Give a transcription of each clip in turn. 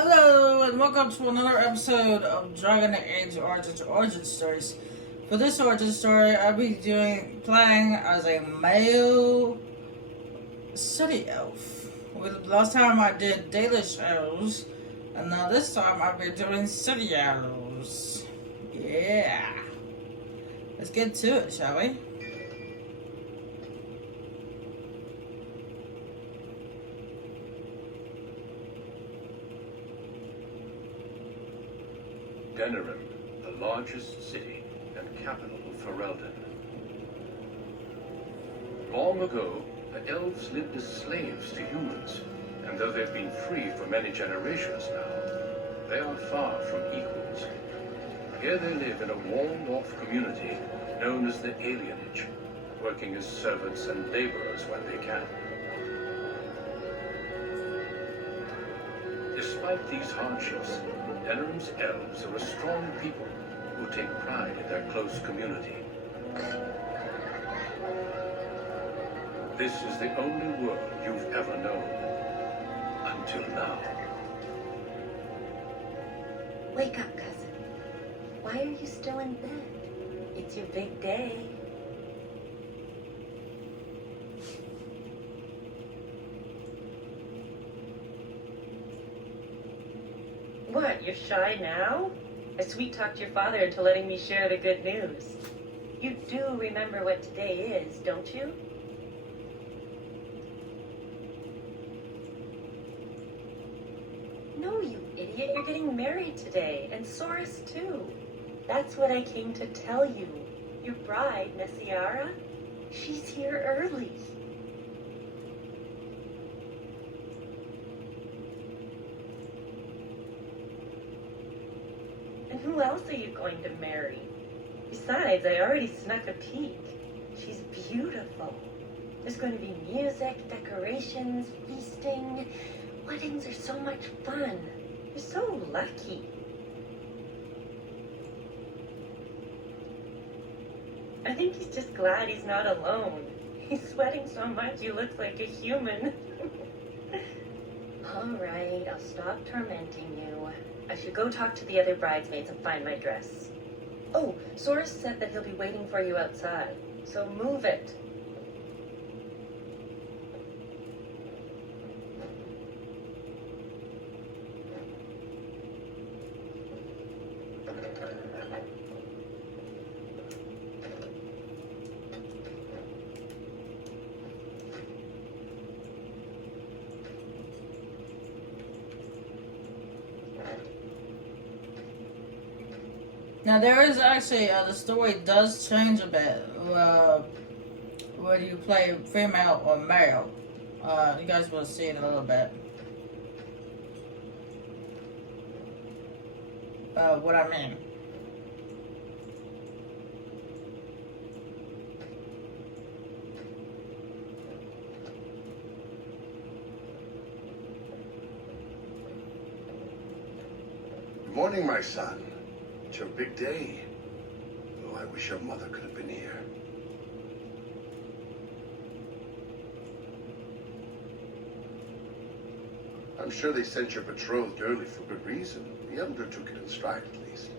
Hello, and welcome to another episode of Dragon Age Origin Stories. For this origin story, I'll be playing as a male city elf. Last time I did Dalish elves, and now this time I'll be doing city elves. Yeah. Let's get to it, shall we? Denerim, the largest city and capital of Ferelden. Long ago, the elves lived as slaves to humans, and though they've been free for many generations now, they are far from equals. Here they live in a walled-off community known as the Alienage, working as servants and laborers when they can. Despite these hardships, Denerim's elves are a strong people who take pride in their close community. This is the only world you've ever known. Until now. Wake up, cousin. Why are you still in bed? It's your big day. What, you're shy now? I sweet-talked your father into letting me share the good news. You do remember what today is, don't you? No, you idiot. You're getting married today, and Soris too. That's what I came to tell you. Your bride, Nessiara, she's here early. And who else are you going to marry? Besides, I already snuck a peek. She's beautiful. There's going to be music, decorations, feasting. Weddings are so much fun. You're so lucky. I think he's just glad he's not alone. He's sweating so much he looks like a human. All right, I'll stop tormenting you. I should go talk to the other bridesmaids and find my dress. Oh, Soris said that he'll be waiting for you outside, so move it. Now there is actually the story does change a bit whether you play female or male. You guys will see it in a little bit. What I mean. Good morning, my son. It's your big day. Oh, I wish your mother could have been here. I'm sure they sent your betrothed early for good reason. The Elder took it in stride, at least.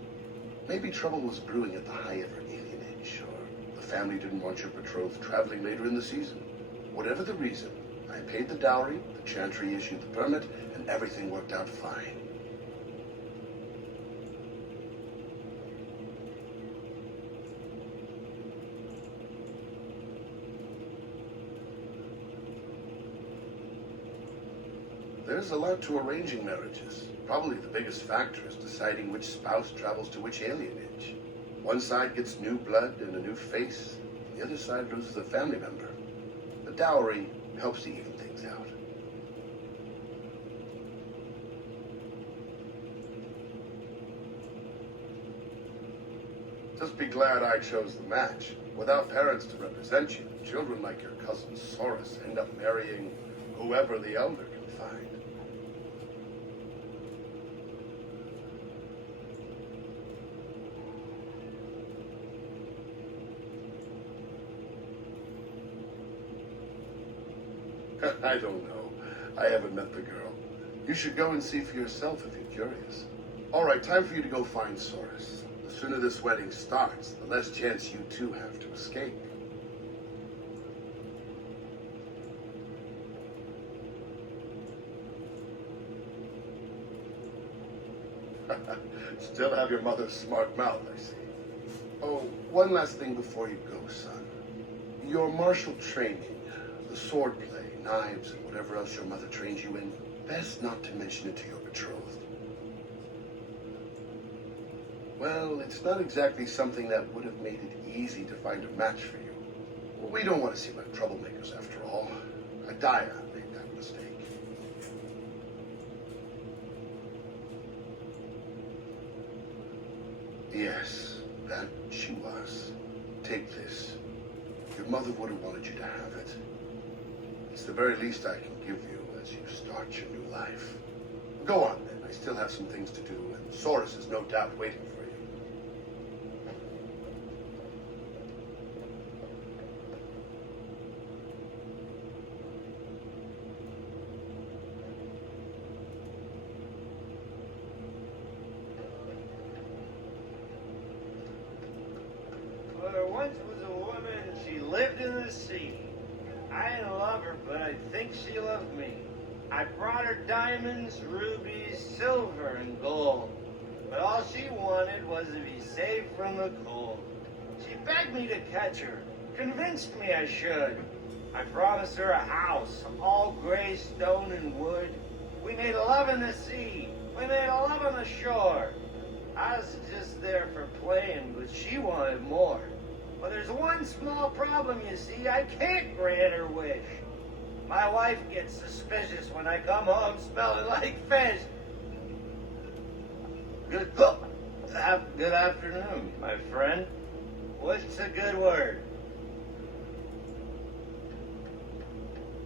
Maybe trouble was brewing at the High Ever Alienage, or the family didn't want your betrothed traveling later in the season. Whatever the reason, I paid the dowry, the Chantry issued the permit, and everything worked out fine. There's a lot to arranging marriages. Probably the biggest factor is deciding which spouse travels to which alienage. One side gets new blood and a new face, the other side loses a family member. The dowry helps to even things out. Just be glad I chose the match. Without parents to represent you, children like your cousin Soris end up marrying whoever the Elder can find. I don't know. I haven't met the girl. You should go and see for yourself if you're curious. All right, time for you to go find Soros. The sooner this wedding starts, the less chance you two have to escape. Still have your mother's smart mouth, I see. Oh, one last thing before you go, son. Your martial training, the swordplay, knives, and whatever else your mother trains you in, best not to mention it to your betrothed. Well, it's not exactly something that would have made it easy to find a match for you. Well, we don't want to seem like troublemakers after all. Adaya made that mistake. Yes, that she was. Take this. Your mother would have wanted you to have it. It's the very least I can give you as you start your new life. Go on then. I still have some things to do, and Soros is no doubt waiting for you. Well, there once was a woman, she lived in the sea. I didn't love her, but I think she loved me. I brought her diamonds, rubies, silver, and gold. But all she wanted was to be safe from the cold. She begged me to catch her, convinced me I should. I promised her a house, all gray stone and wood. We made love in the sea. We made love on the shore. I was just there for playing, but she wanted more. Well, there's one small problem, you see. I can't grant her wish. My wife gets suspicious when I come home smelling like fish. Good afternoon, my friend. What's a good word?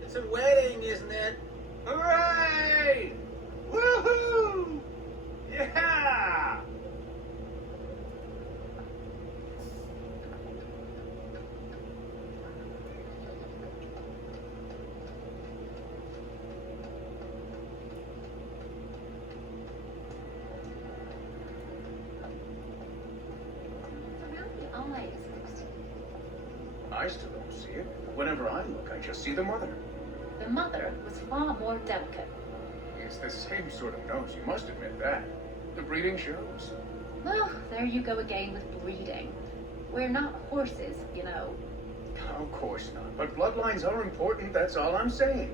It's a wedding, isn't it? Hooray! Woohoo! Yeah! Around the eyes, Lucy. I still don't see it. Whenever I look, I just see the mother. The mother was far more delicate. It's the same sort of nose, you must admit that. The breeding shows. Well, there you go again with breeding. We're not horses, you know. Of course not. But bloodlines are important, that's all I'm saying.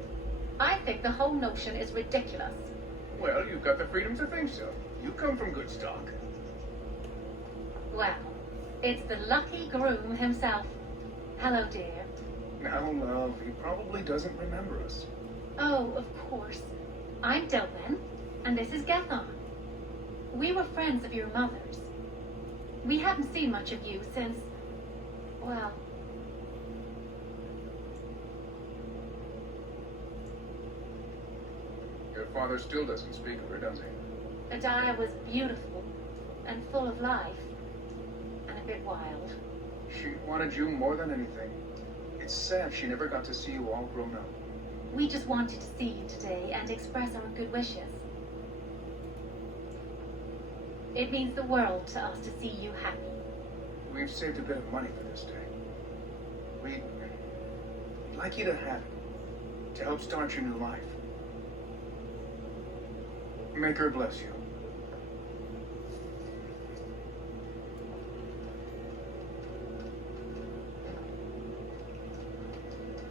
I think the whole notion is ridiculous. Well, you've got the freedom to think so. You come from good stock. Well, it's the lucky groom himself. Hello, dear. Now, love, he probably doesn't remember us. Oh, of course. I'm Dilben, and this is Gathon. We were friends of your mother's. We haven't seen much of you since, well... Your father still doesn't speak of her, does he? Adaya was beautiful and full of life, and a bit wild. She wanted you more than anything. It's sad she never got to see you all grown up. We just wanted to see you today and express our good wishes. It means the world to us to see you happy. We've saved a bit of money for this day. We'd like you to have it, to help start your new life. Make her bless you.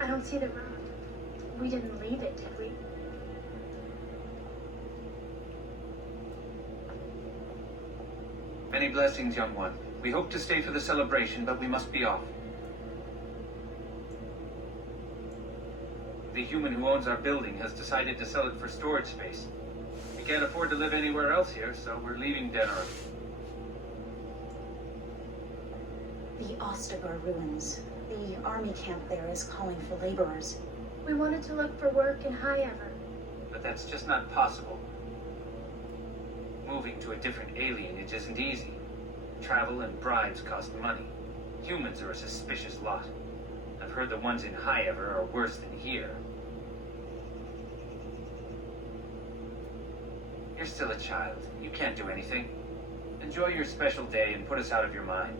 I don't see the road. We didn't leave it, did we? Many blessings, young one. We hope to stay for the celebration, but we must be off. The human who owns our building has decided to sell it for storage space. We can't afford to live anywhere else here, so we're leaving Denner. The Ostagar ruins. The army camp there is calling for laborers. We wanted to look for work in High Ever. But that's just not possible. Moving to a different alienage isn't easy. Travel and bribes cost money. Humans are a suspicious lot. I've heard the ones in High Ever are worse than here. You're still a child. You can't do anything. Enjoy your special day and put us out of your mind.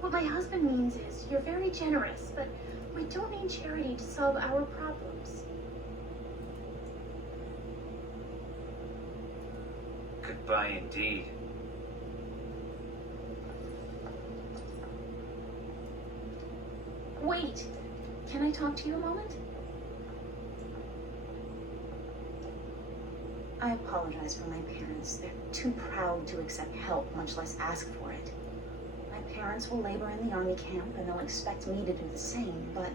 What my husband means is, you're very generous, but we don't need charity to solve our problems. Goodbye indeed. Wait! Can I talk to you a moment? I apologize for my parents. They're too proud to accept help, much less ask for it. My parents will labor in the army camp and they'll expect me to do the same, but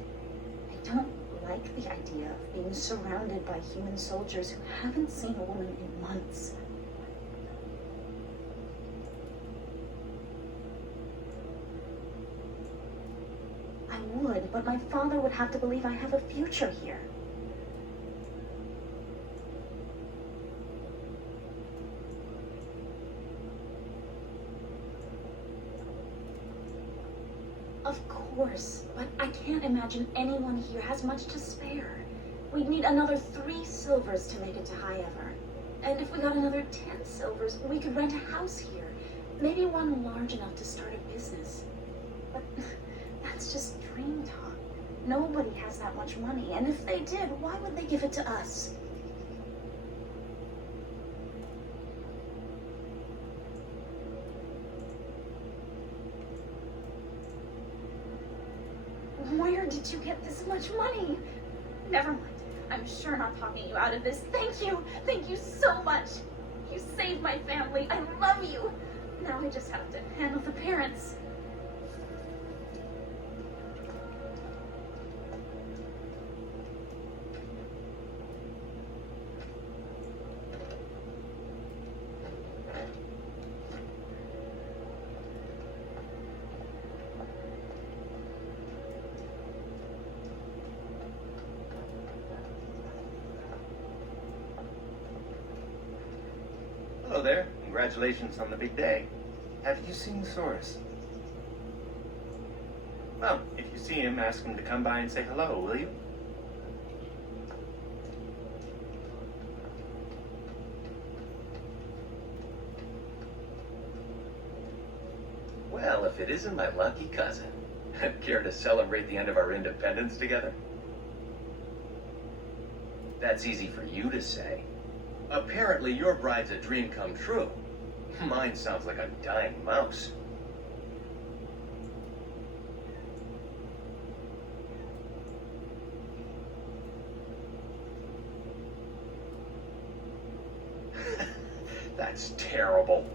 I don't like the idea of being surrounded by human soldiers who haven't seen a woman in months. I would, but my father would have to believe I have a future here. Of course, but I can't imagine anyone here has much to spare. We'd need another 3 silvers to make it to High Ever. And if we got another 10 silvers, we could rent a house here. Maybe one large enough to start a business. But that's just dream talk. Nobody has that much money, and if they did, why would they give it to us? Where did you get this much money? Never mind. I'm sure not talking you out of this. Thank you. Thank you so much. You saved my family. I love you. Now I just have to handle the parents. Hello there. Congratulations on the big day. Have you seen Soros? Well, if you see him, ask him to come by and say hello, will you? Well, if it isn't my lucky cousin. Care to celebrate the end of our independence together? That's easy for you to say. Apparently your bride's a dream come true. Mine sounds like a dying mouse. That's terrible.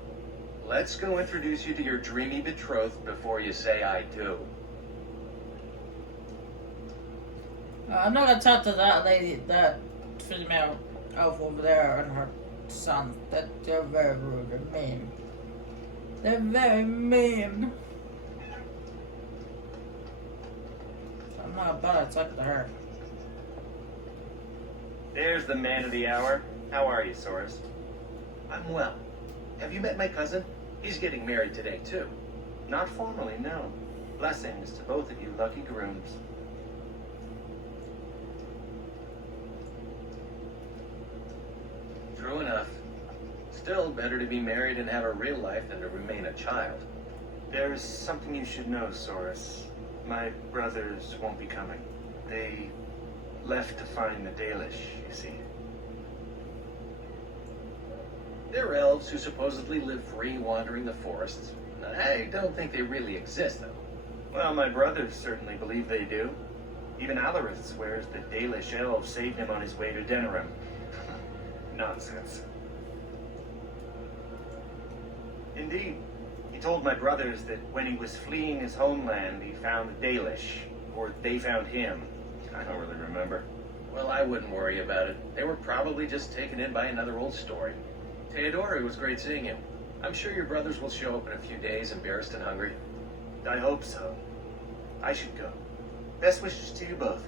Let's go introduce you to your dreamy betrothed before you say I do. I'm not gonna talk to that lady, that female elf over there and her son. That they're very rude and mean. They're very mean. So I'm not about to talk to her. There's the man of the hour. How are you, Soros? I'm well. Have you met my cousin? He's getting married today, too. Not formally, no. Blessings to both of you lucky grooms. True enough. Still, better to be married and have a real life than to remain a child. There's something you should know, Soros. My brothers won't be coming. They left to find the Dalish, you see. They're elves who supposedly live free wandering the forests. I don't think they really exist, though. Well, my brothers certainly believe they do. Even Alarith swears the Dalish elves saved him on his way to Denerim. Nonsense. Indeed. He told my brothers that when he was fleeing his homeland, he found the Dalish. Or they found him. I don't really remember. Well, I wouldn't worry about it. They were probably just taken in by another old story. Theodore, it was great seeing you. I'm sure your brothers will show up in a few days, embarrassed and hungry. I hope so. I should go. Best wishes to you both.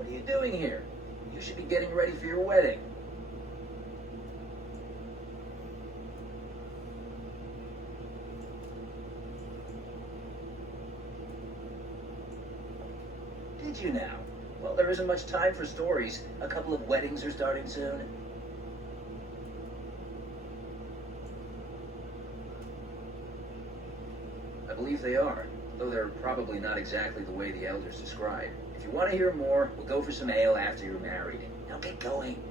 What are you doing here? You should be getting ready for your wedding. Did you now? Well, there isn't much time for stories. A couple of weddings are starting soon. I believe they are, though they're probably not exactly the way the elders describe. If you want to hear more, we'll go for some ale after you're married. Now get going.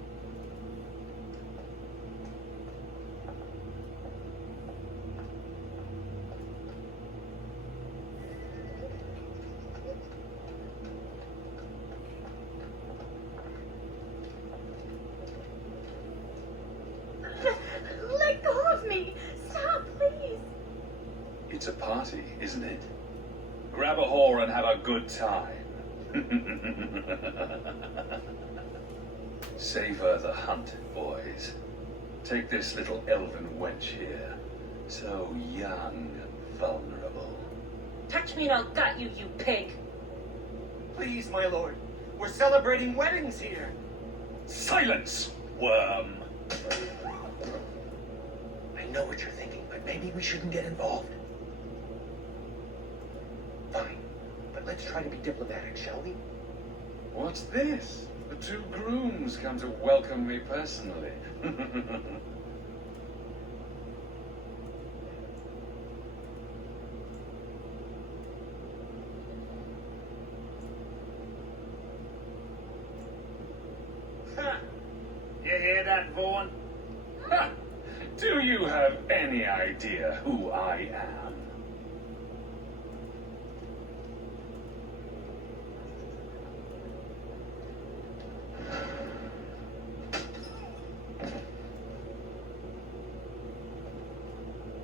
Let go of me! Stop, please! It's a party, isn't it? Grab a whore and have a good time. Savor the hunt, boys. Take this little elven wench here. So young and vulnerable. Touch me and I'll gut you, you pig. Please, my lord. We're celebrating weddings here. Silence, worm. I know what you're thinking, but maybe we shouldn't get involved. Fine, but let's try to be diplomatic, shall we? What's this? The two grooms come to welcome me personally. You hear that, Vaughn? Ha! Do you have any idea who I am?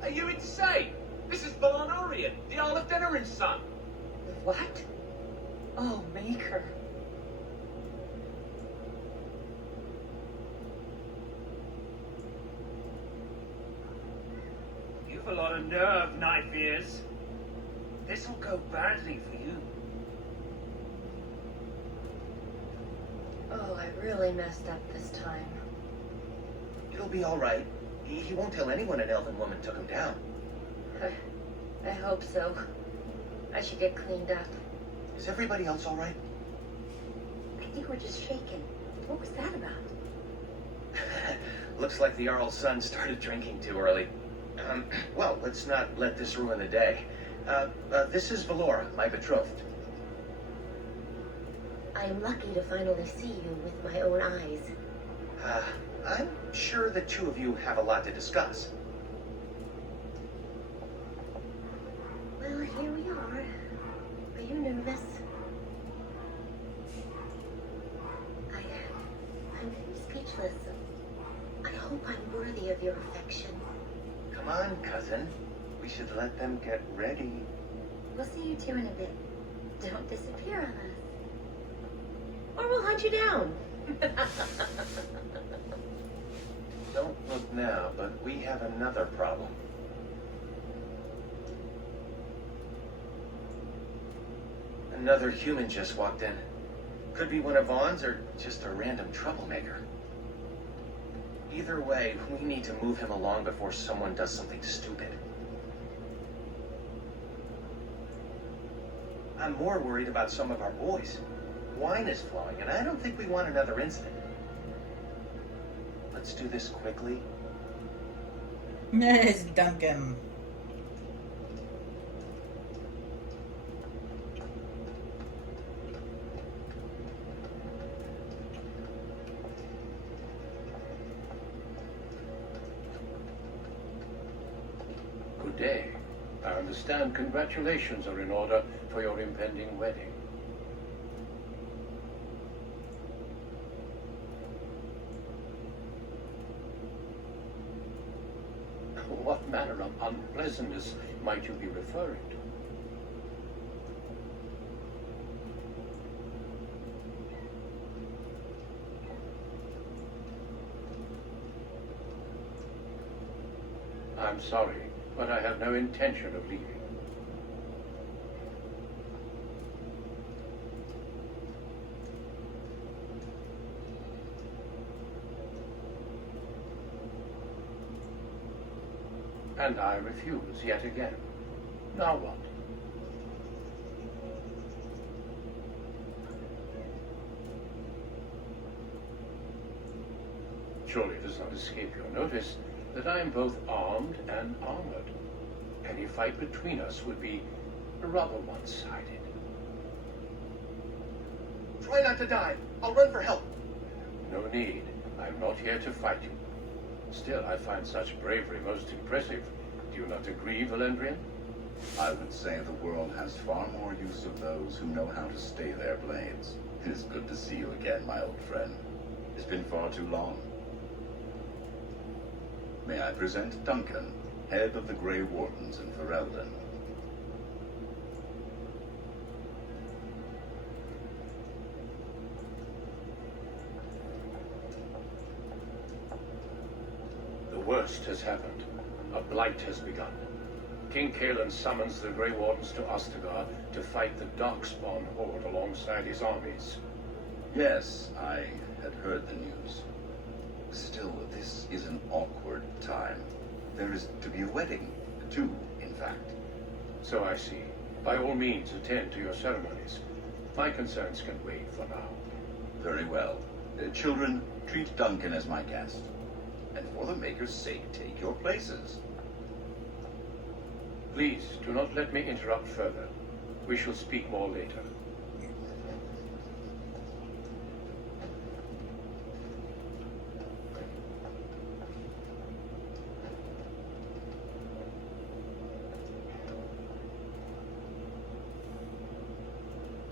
Are you insane? This is Valonorian, the Earl of Denerin's son. What? Oh, Maker. You've a lot of nerve, Knife Ears. This'll go badly for you. Oh, I really messed up this time. It'll be all right. He won't tell anyone an elven woman took him down. I hope so. I should get cleaned up. Is everybody else all right? I think we're just shaken. What was that about? Looks like the Earl's son started drinking too early. Well, let's not let this ruin the day. This is Valora, my betrothed. I am lucky to finally see you with my own eyes. I'm sure the two of you have a lot to discuss. Well, here we are. Are you nervous? I'm speechless. I hope I'm worthy of your affection. Come on, cousin. We should let them get ready. We'll see you two in a bit. Don't disappear on us. Or we'll hunt you down. Don't look now, but we have another problem. Another human just walked in. Could be one of Vaughn's or just a random troublemaker. Either way, we need to move him along before someone does something stupid. I'm more worried about some of our boys. Wine is flowing, and I don't think we want another incident. Let's do this quickly. Yes, Duncan. Good day. I understand congratulations are in order for your impending wedding. What manner of unpleasantness might you be referring to? I'm sorry, but I have no intention of leaving. And I refuse yet again. Now what? Surely it does not escape your notice that I am both armed and armored. Any fight between us would be rather one-sided. Try not to die. I'll run for help. No need. I'm not here to fight you. Still, I find such bravery most impressive. Do you not agree, Valendrian? I would say the world has far more use of those who know how to stay their blades. It is good to see you again, my old friend. It's been far too long. May I present Duncan, head of the Grey Wardens in Ferelden. The worst has happened. A blight has begun. King Cailan summons the Grey Wardens to Ostagar to fight the Darkspawn horde alongside his armies. Yes, I had heard the news. Still, this is an awkward time. There is to be a wedding. Two, in fact. So I see. By all means, attend to your ceremonies. My concerns can wait for now. Very well. Children, treat Duncan as my guest. And for the Maker's sake, take your places. Please, do not let me interrupt further. We shall speak more later.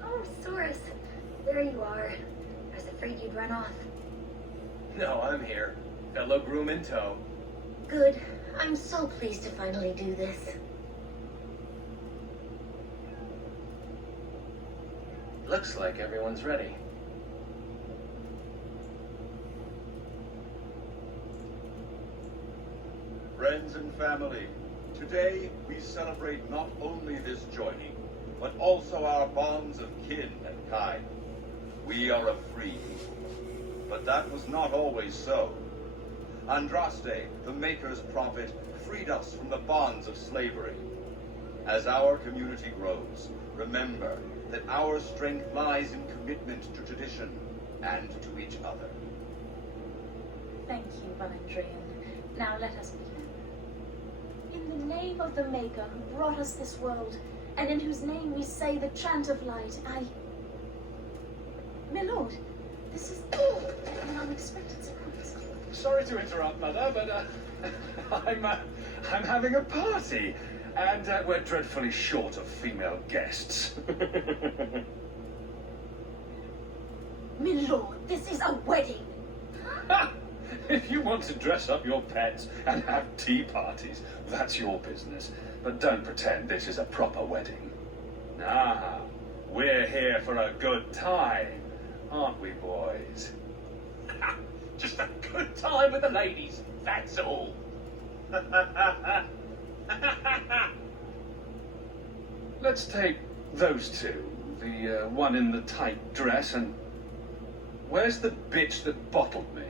Oh, Soros. There you are. I was afraid you'd run off. No, I'm here. Fellow groom in tow. Good. I'm so pleased to finally do this. Looks like everyone's ready. Friends and family, today we celebrate not only this joining, but also our bonds of kin and kind. We are a free people, but that was not always so. Andraste, the Maker's prophet, freed us from the bonds of slavery. As our community grows, remember that our strength lies in commitment to tradition and to each other. Thank you, Valendrian. Now let us begin. In the name of the Maker who brought us this world, and in whose name we say the chant of light, My lord, this is an unexpected surprise. Sorry to interrupt, Mother, but I'm having a party, and we're dreadfully short of female guests. My lord, this is a wedding. If you want to dress up your pets and have tea parties, that's your business. But don't pretend this is a proper wedding. Nah, we're here for a good time, aren't we, boys? Just a good time with the ladies, that's all. Let's take those two. The one in the tight dress and... Where's the bitch that bottled me?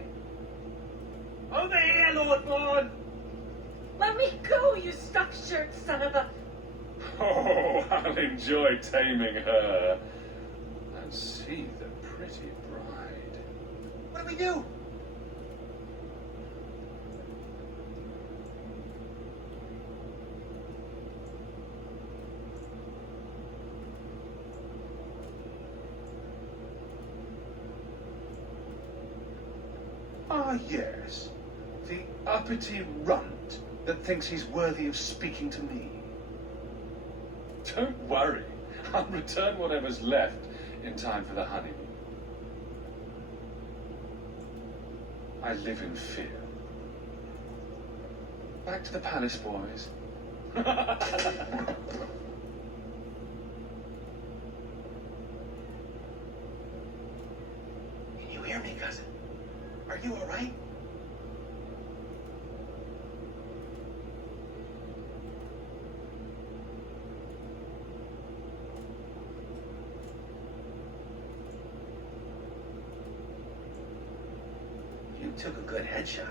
Over here, Lord Vaughn! Let me go, you stuck shirt son of a... Oh, I'll enjoy taming her. And see the pretty bride. What do we do? Ah, yes. The uppity runt that thinks he's worthy of speaking to me. Don't worry. I'll return whatever's left in time for the honeymoon. I live in fear. Back to the palace, boys. Can you hear me, cousin? Are you all right? You took a good headshot.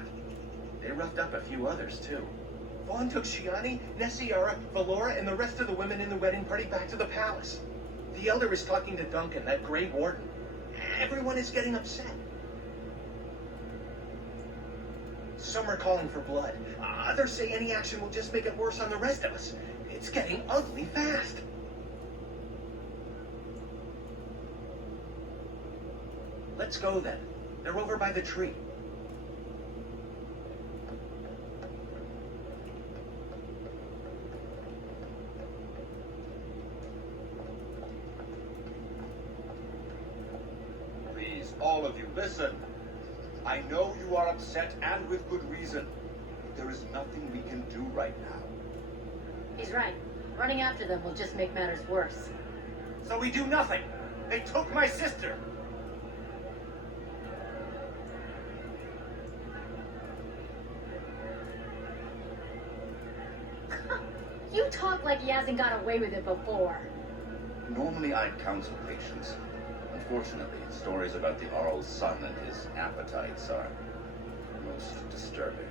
They roughed up a few others, too. Vaughn took Shiani, Nessiara, Valora, and the rest of the women in the wedding party back to the palace. The Elder is talking to Duncan, that Grey Warden. Everyone is getting upset. Some are calling for blood. Others say any action will just make it worse on the rest of us. It's getting ugly fast. Let's go then. They're over by the tree. Please, all of you, listen. I know you are upset, and with good reason. But there is nothing we can do right now. He's right. Running after them will just make matters worse. So we do nothing. They took my sister. You talk like he hasn't got away with it before. Normally I'd counsel patience. Unfortunately, stories about the Arl's son and his appetites are most disturbing.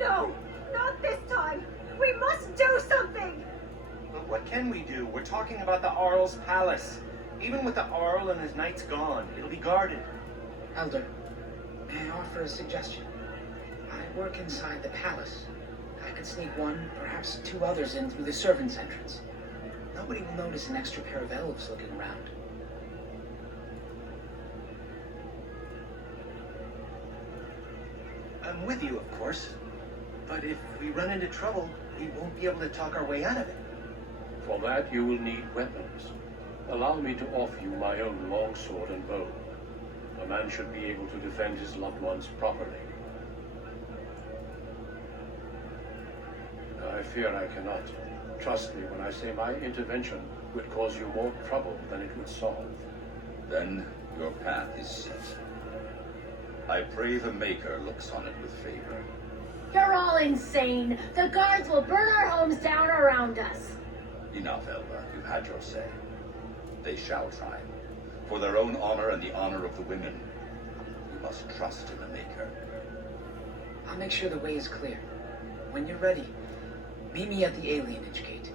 No, not this time. We must do something. But what can we do? We're talking about the Arl's palace. Even with the Arl and his knights gone, it'll be guarded. Elder, may I offer a suggestion? I work inside the palace. I could sneak one, perhaps two others in through the servants' entrance. Nobody will notice an extra pair of elves looking around. I'm with you, of course. But if we run into trouble, we won't be able to talk our way out of it. For that, you will need weapons. Allow me to offer you my own longsword and bow. A man should be able to defend his loved ones properly. I fear I cannot. Trust me when I say my intervention would cause you more trouble than it would solve. Then your path is set. I pray the Maker looks on it with favor. You're all insane. The guards will burn our homes down around us. Enough, Elva. You've had your say. They shall try. For their own honor and the honor of the women, you must trust in the Maker. I'll make sure the way is clear. When you're ready, meet me at the alienage gate.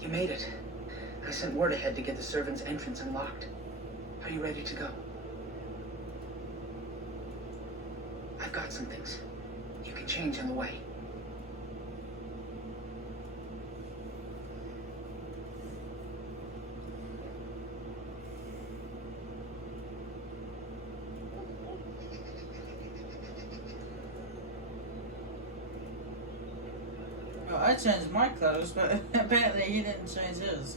You made it. I sent word ahead to get the servants' entrance unlocked. Are you ready to go? I've got some things. You can change on the way. Well, I changed my clothes, but apparently he didn't change his.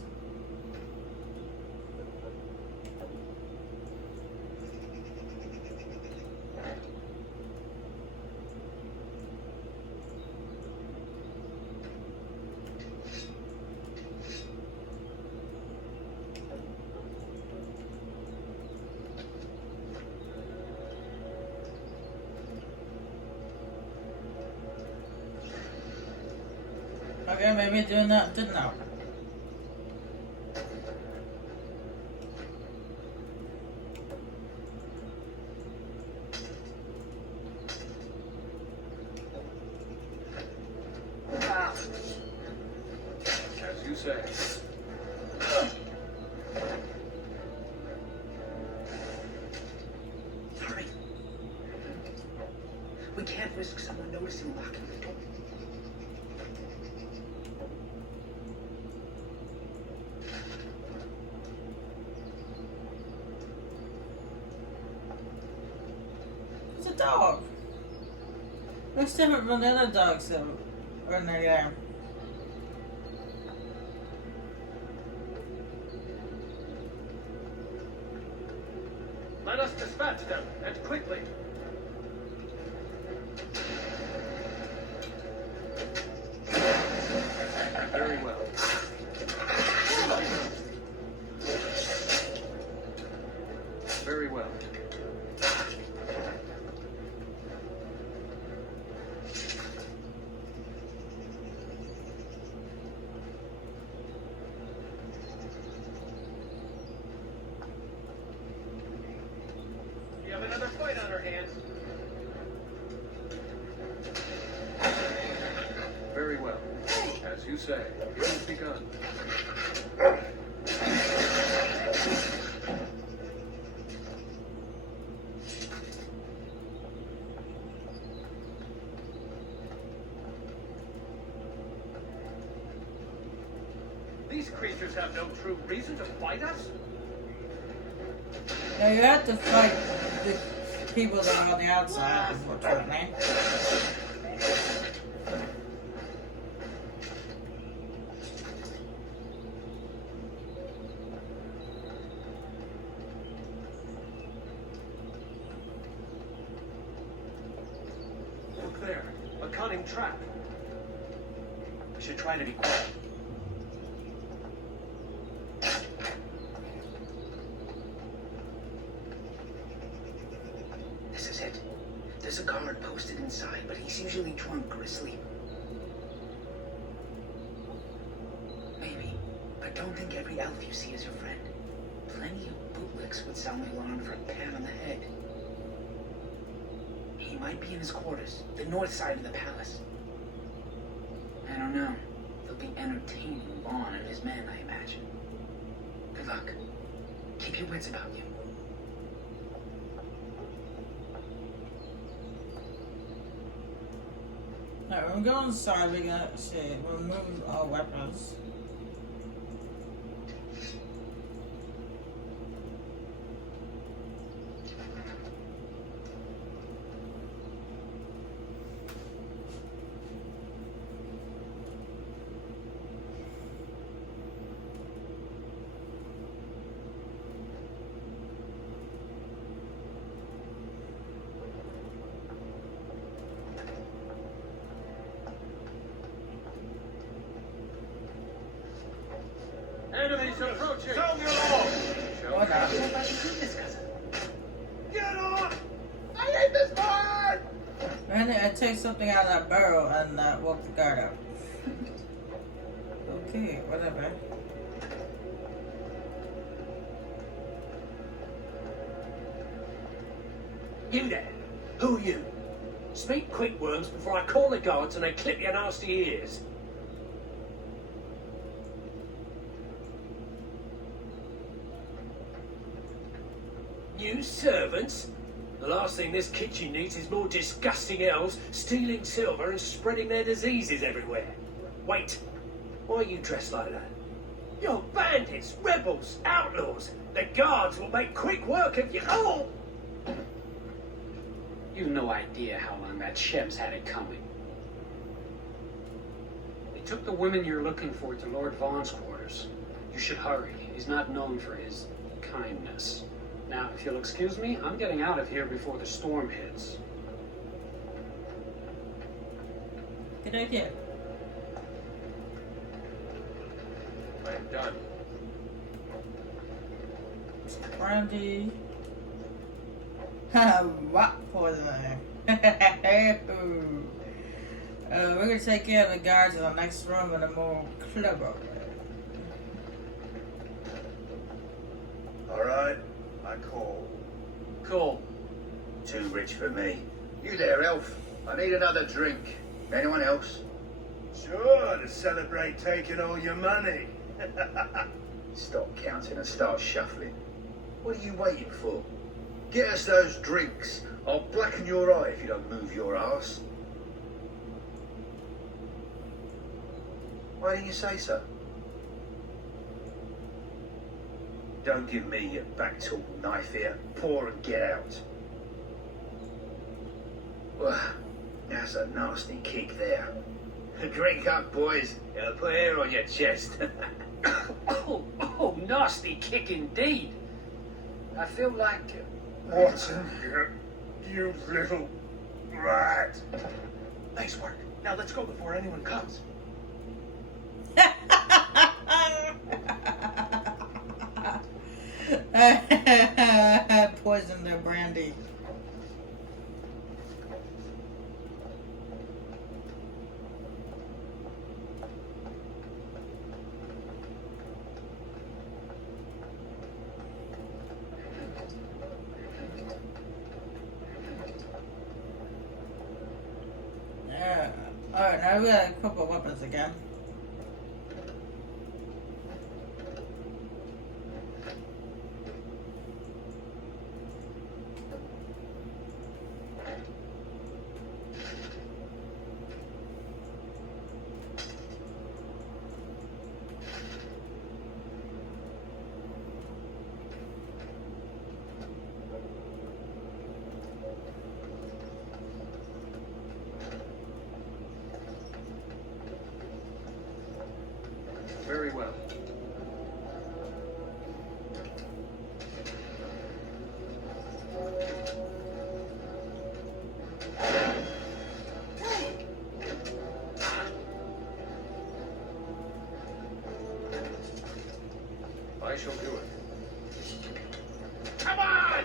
Okay, maybe doing that didn't help. say. Hurry. We can't risk someone noticing locking the door. It's a dog. Looks different from the other dogs that are in there. Let us dispatch them, and quickly. Very well. Very well. We have another fight on our hands. Very well. As you say, it has begun. These creatures have no true reason to fight us. Now you have to fight the people that are on the outside, unfortunately. Look there, a cunning trap. We should try to be quiet. This is it. There's a guard posted inside, but he's usually drunk or asleep. Maybe, but don't think every elf you see is your friend. Plenty of bootlicks would sound the alarm for a pat on the head. He might be in his quarters, the north side of the palace. I don't know. They'll be entertaining Vaughn and his men, I imagine. Good luck. Keep your wits about you. Alright, when we go inside, we're gonna remove our weapons. Enemies approaching! Sound the alarm! What now? Get on! I hate this part! And I take something out of that barrel and woke the guard up. Okay, whatever. You there? Who are you? Speak quick, worms, before I call the guards and they clip your nasty ears. New servants? The last thing this kitchen needs is more disgusting elves stealing silver and spreading their diseases everywhere. Wait, why are you dressed like that? You're bandits, rebels, outlaws. The guards will make quick work of you. Oh! You've no idea how long that Sheb's had it coming. They took the women you're looking for to Lord Vaughn's quarters. You should hurry. He's not known for his kindness. Now, if you'll excuse me, I'm getting out of here before the storm hits. Good idea. I am done. Brandy. Rock poisoning. We're gonna take care of the guards in the next room in a more clever way. All right, I call. Cool. Too rich for me. You there, elf? I need another drink. Anyone else? Sure, to celebrate taking all your money. Stop counting and start shuffling. What are you waiting for? Get us those drinks. I'll blacken your eye if you don't move your ass. Why didn't you say so? Don't give me your back-talk knife here. Pour and get out. Well, that's a nasty kick there. Drink up, boys. It'll put hair on your chest. Oh, nasty kick indeed. I feel like... What's in here, you little rat? Nice work. Now let's go before anyone comes. Poison their brandy. Yeah. Alright, now we gotta equip our weapons again. Very well. I shall do it. Come on!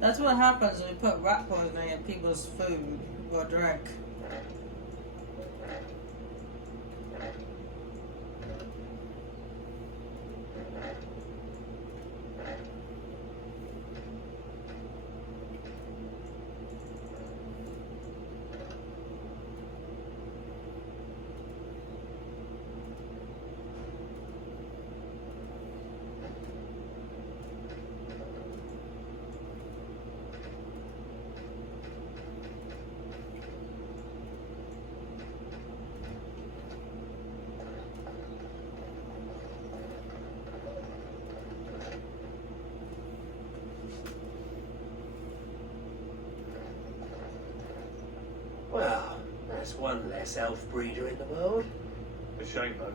That's what happens when you put rat poisoning in people's food or drink. Well, that's one less elf breeder in the world. A shame, though.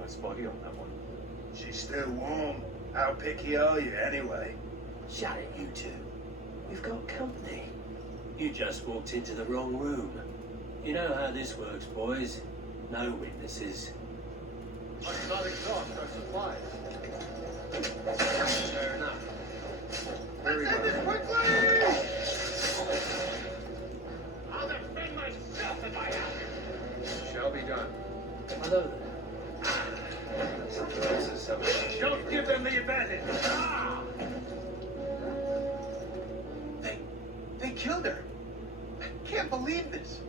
Nice body on that one. She's still warm. How picky are you, anyway? Shut it, you two. We've got company. You just walked into the wrong room. You know how this works, boys. No witnesses. Let's not exhaust our supplies. Fair enough. Very Let's end this well. quickly! I'll defend myself if I have to. Shall be done. Hello there. This is something. Don't give them the advantage. Ah! They killed her. I can't believe this.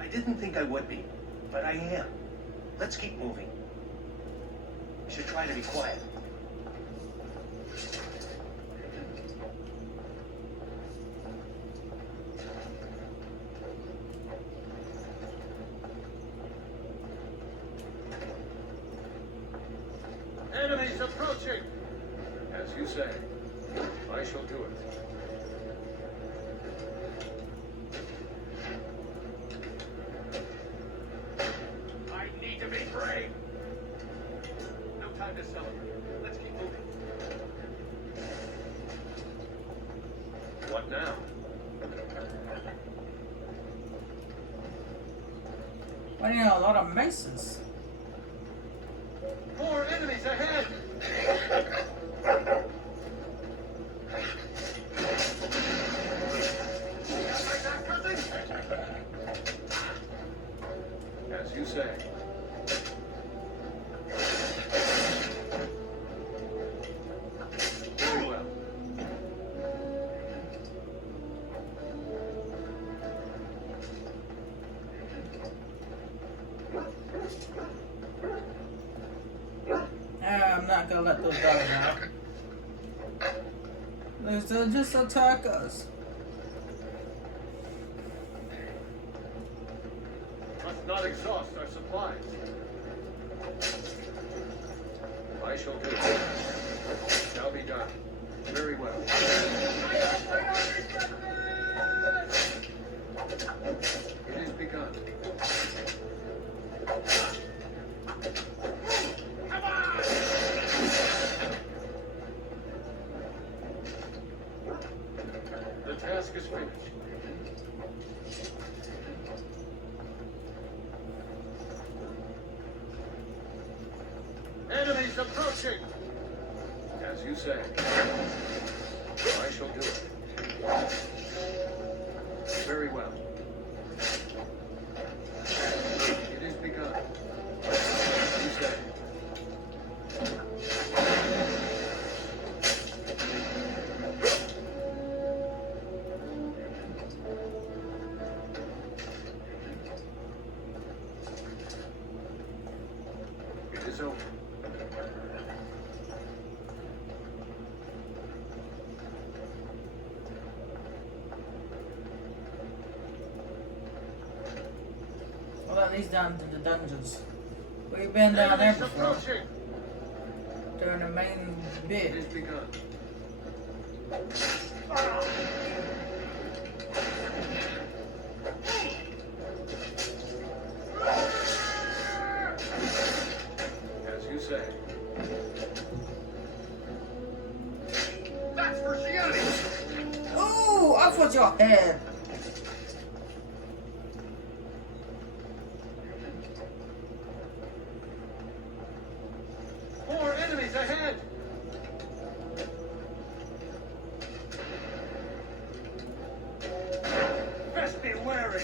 I didn't think I would be, but I am. Let's keep moving. We should try to be quiet. Enemies approaching! As you say, I shall do it. I need to be brave. No time to celebrate. Let's keep moving. What now? Well, you know, a lot of maces. More More enemies ahead! As you say. Very well. I'm not gonna let those dogs out. They'll just attack us. Must not exhaust our supplies. I shall do it. Shall be done. Very well. It is begun. The task is finished. Enemies approaching! As you say. I shall do it. Very well. It is begun. As you say. It is over. Well, at least down to the dungeons. We've been down there Enemies before. approaching! During the main It bit. is begun. As you say. That's for Gianni! Ooh, off with your head. More enemies ahead! Best be wary!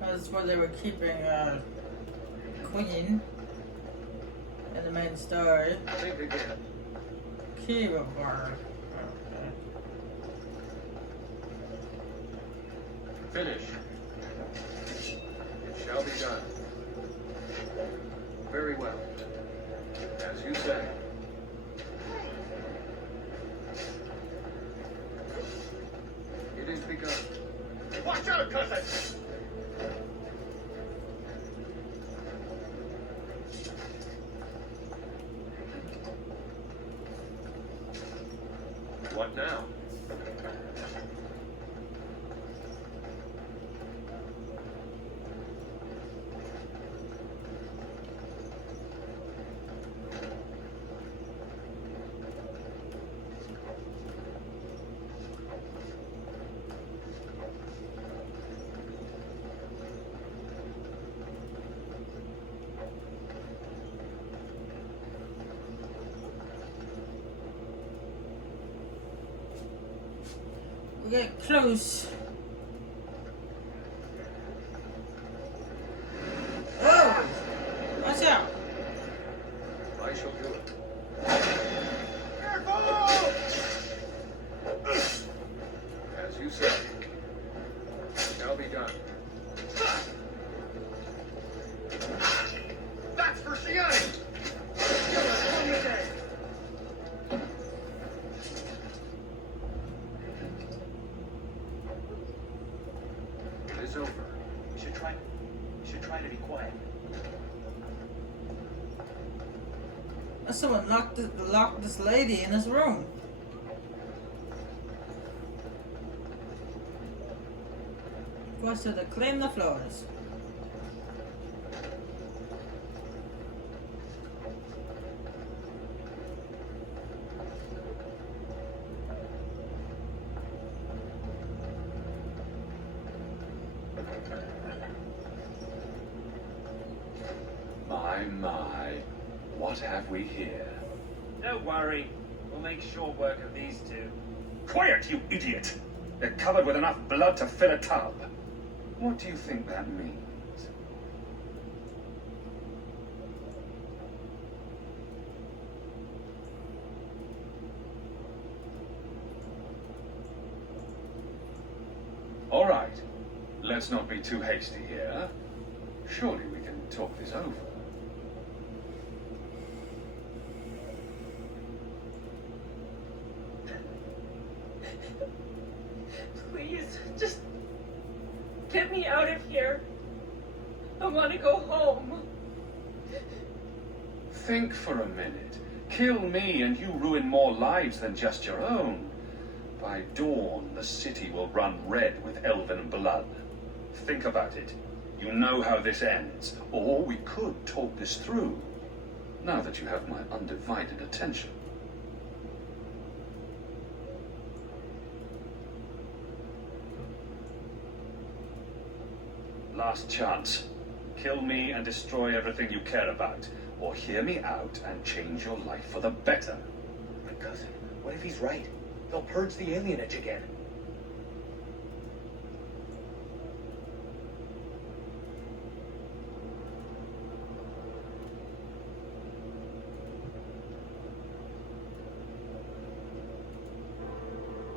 That's where they were keeping Queen in the main story. Think again. Kiva bar. Okay. Finish. It shall be done. Very well. As you say. It is begun. Watch out, cousin! What now? We get close. Oh! Watch out! I shall do it. As you say. Shall be done. That's for Gianni! What do you say? It is over. Should try to be quiet. Someone locked this lady in this room. Was to clean the floors. My, my. What have we here? Don't worry. We'll make short work of these two. Quiet, you idiot! They're covered with enough blood to fill a tub. What do you think that means? All right. Let's not be too hasty here. Surely we can talk this over. Please, just get me out of here. I want to go home. Think for a minute. Kill me and you ruin more lives than just your own. By dawn, the city will run red with elven blood. Think about it. You know how this ends. Or we could talk this through, now that you have my undivided attention. Last chance. Kill me and destroy everything you care about. Or hear me out and change your life for the better. My cousin, what if he's right? They'll purge the alienage again.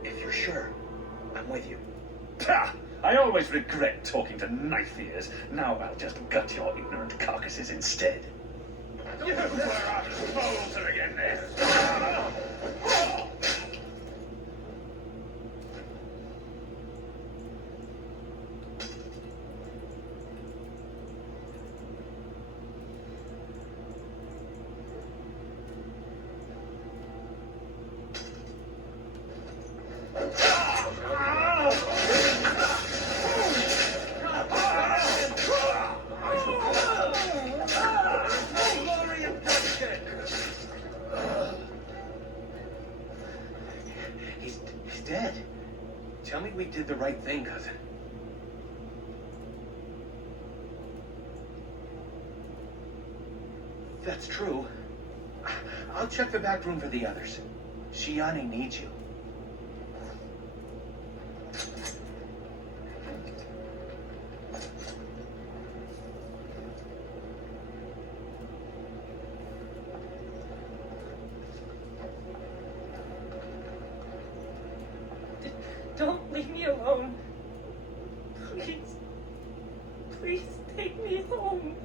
If you're sure, I'm with you. Pah! I always regret talking to knife ears. Now I'll just gut your ignorant carcasses instead. You were a soldier again there. He's dead. Tell me we did the right thing, cousin. That's true. I'll check the back room for the others. Shiani needs you. Don't leave me alone. Please. Please take me home.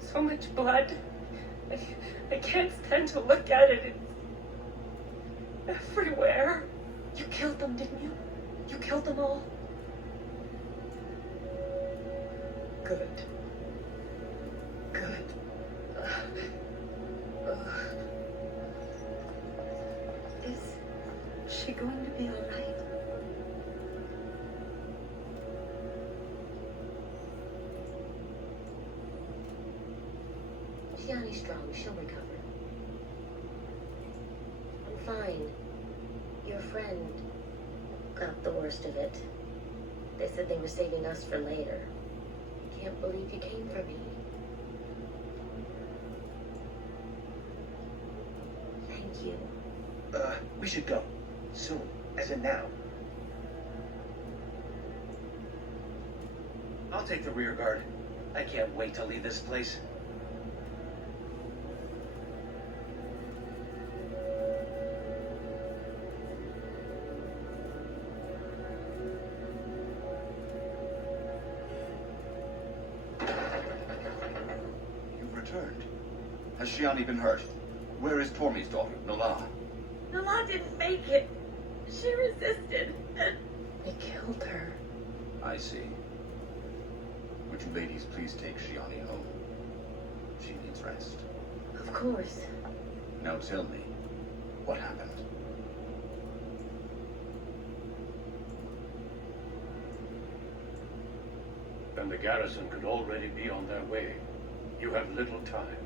So much blood. I can't stand to look at it. It's everywhere. You killed them, didn't you? You killed them all? Good. Good. Is she going to be all right? Shiani's strong. She'll recover. I'm fine. Your friend got the worst of it. They said they were saving us for later. Can't believe you came for me. Thank you. We should go. Soon. As in now. I'll take the rear guard. I can't wait to leave this place. You've returned. Has Shiani been hurt? Where is Tormi's daughter, Nala? Nala didn't make it. She resisted. They killed her. I see. Would you ladies please take Shiani home? She needs rest. Of course. Now tell me, what happened? And the garrison could already be on their way. You have little time.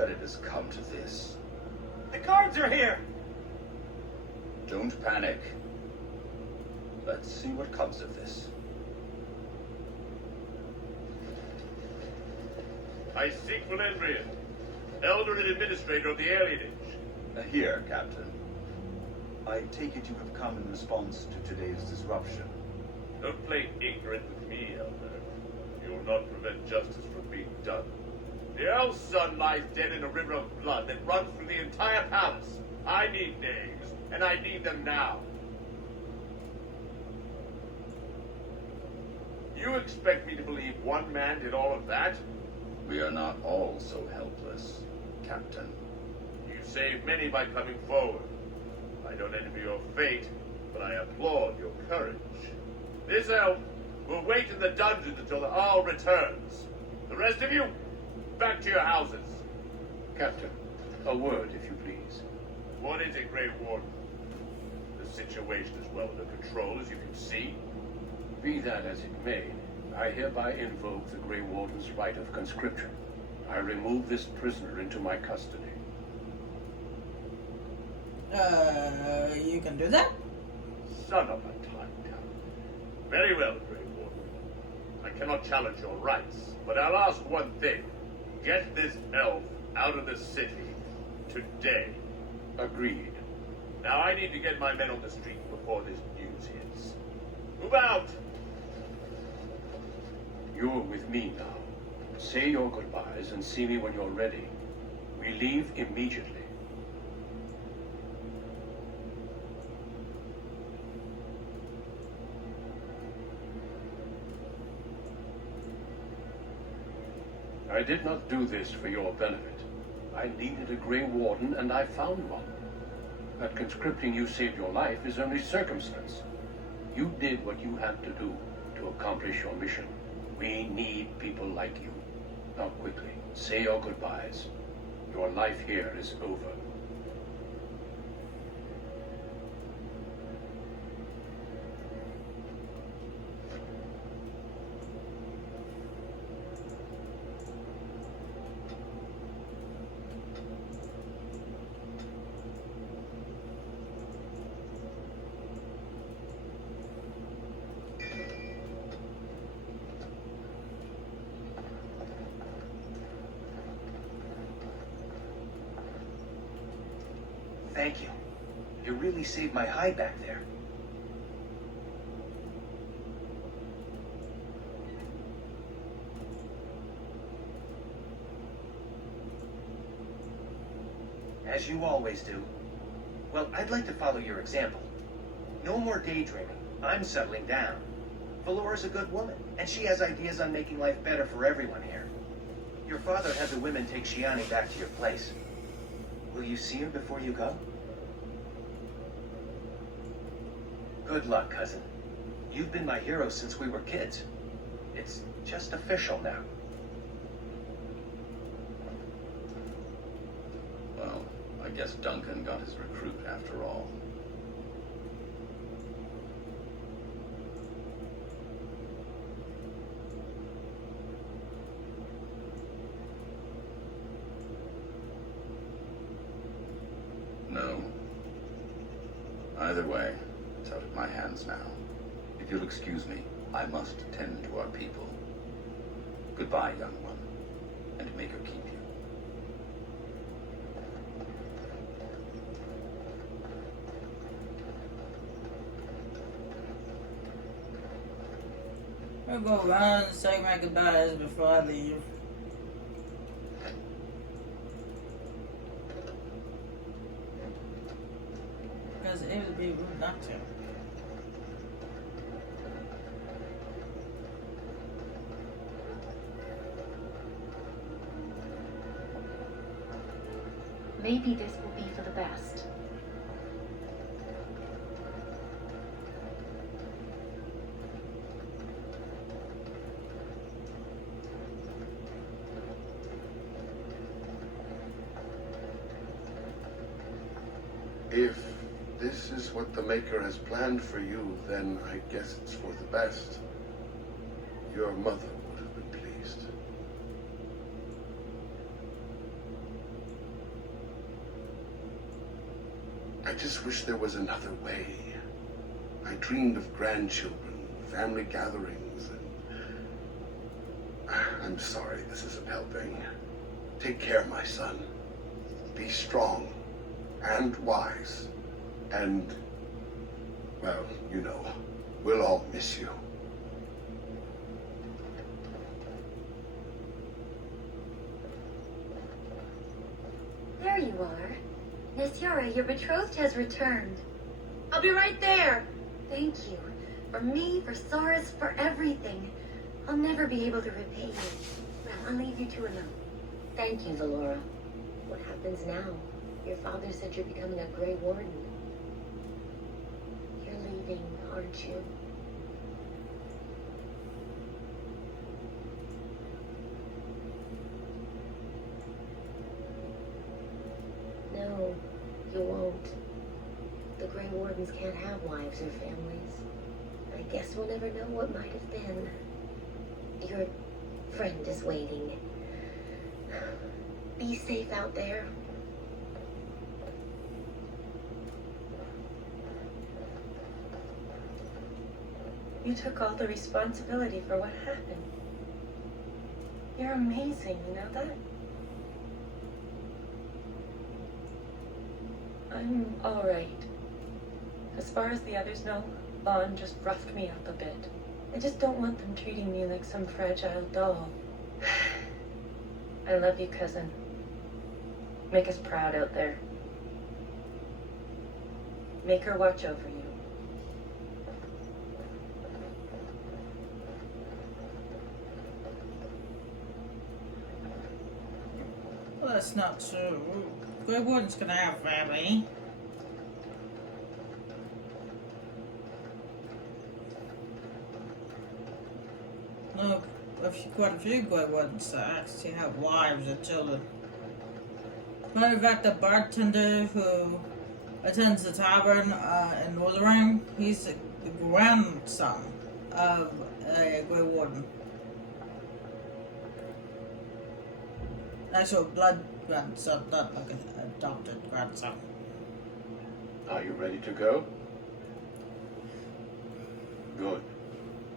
that it has come to this. The guards are here! Don't panic. Let's see what comes of this. I seek Valendrian, elder and administrator of the alienage. Here, Captain. I take it you have come in response to today's disruption. Don't play ignorant with me, elder. You will not prevent justice from being done. The elf's son lies dead in a river of blood that runs through the entire palace. I need names, and I need them now. You expect me to believe one man did all of that? We are not all so helpless, Captain. You saved many by coming forward. I don't envy your fate, but I applaud your courage. This elf will wait in the dungeons until the Arl returns. The rest of you, back to your houses. Captain, a word, if you please. What is it, Grey Warden? The situation is well under control, as you can see. Be that as it may, I hereby invoke the Grey Warden's right of conscription. I remove this prisoner into my custody. You can do that? Son of a time. Very well, Grey Warden. I cannot challenge your rights, but I'll ask one thing. Get this elf out of the city today. Agreed. Now I need to get my men on the street before this news hits. Move out! You're with me now. Say your goodbyes and see me when you're ready. We leave immediately. I did not do this for your benefit. I needed a Grey Warden, and I found one. That conscripting you saved your life is only circumstance. You did what you had to do to accomplish your mission. We need people like you. Now quickly, say your goodbyes. Your life here is over. Thank you. You really saved my hide back there. As you always do. Well, I'd like to follow your example. No more daydreaming. I'm settling down. Valora's a good woman, and she has ideas on making life better for everyone here. Your father had the women take Shiani back to your place. Will you see her before you go? Good luck, cousin. You've been my hero since we were kids. It's just official now. Well, I guess Duncan got his recruit after all. No. Either way, it's out of my hands now. If you'll excuse me, I must tend to our people. Goodbye, young one, and may her keep you. I'll go around and say my goodbyes before I leave. Because it would be rude not to. Maybe this will be for the best. If this is what the Maker has planned for you, then I guess it's for the best. Your mother would have been pleased. just wish there was another way. I dreamed of grandchildren, family gatherings, and I'm sorry this isn't helping. Take care, my son. Be strong and wise. And, well, you know, we'll all miss you. There you are. Nestiara, your betrothed has returned. I'll be right there. Thank you. For me, for Soris, for everything. I'll never be able to repay you. Well, I'll leave you to alone. Thank you, Valora. What happens now? Your father said you're becoming a Grey Warden. You're leaving, aren't you? No, you won't. The Grey Wardens can't have wives or families. I guess we'll never know what might have been. Your friend is waiting. Be safe out there. You took all the responsibility for what happened. You're amazing, you know that? I'm alright. As far as the others know, Vaughn just roughed me up a bit. I just don't want them treating me like some fragile doll. I love you, cousin. Make us proud out there. Make her watch over you. Well, that's not true. Grey Warden's gonna have family. Look, quite a few Grey Wardens actually have wives and children. Matter of fact, the bartender who attends the tavern in Northern, he's the grandson of a Grey Warden. Actual blood grandson, not like an adopted grandson. Are you ready to go? Good.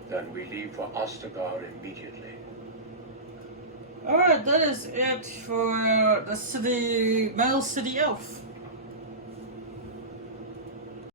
Then we leave for Ostergard immediately. Alright, that is it for the city, Male City Elf.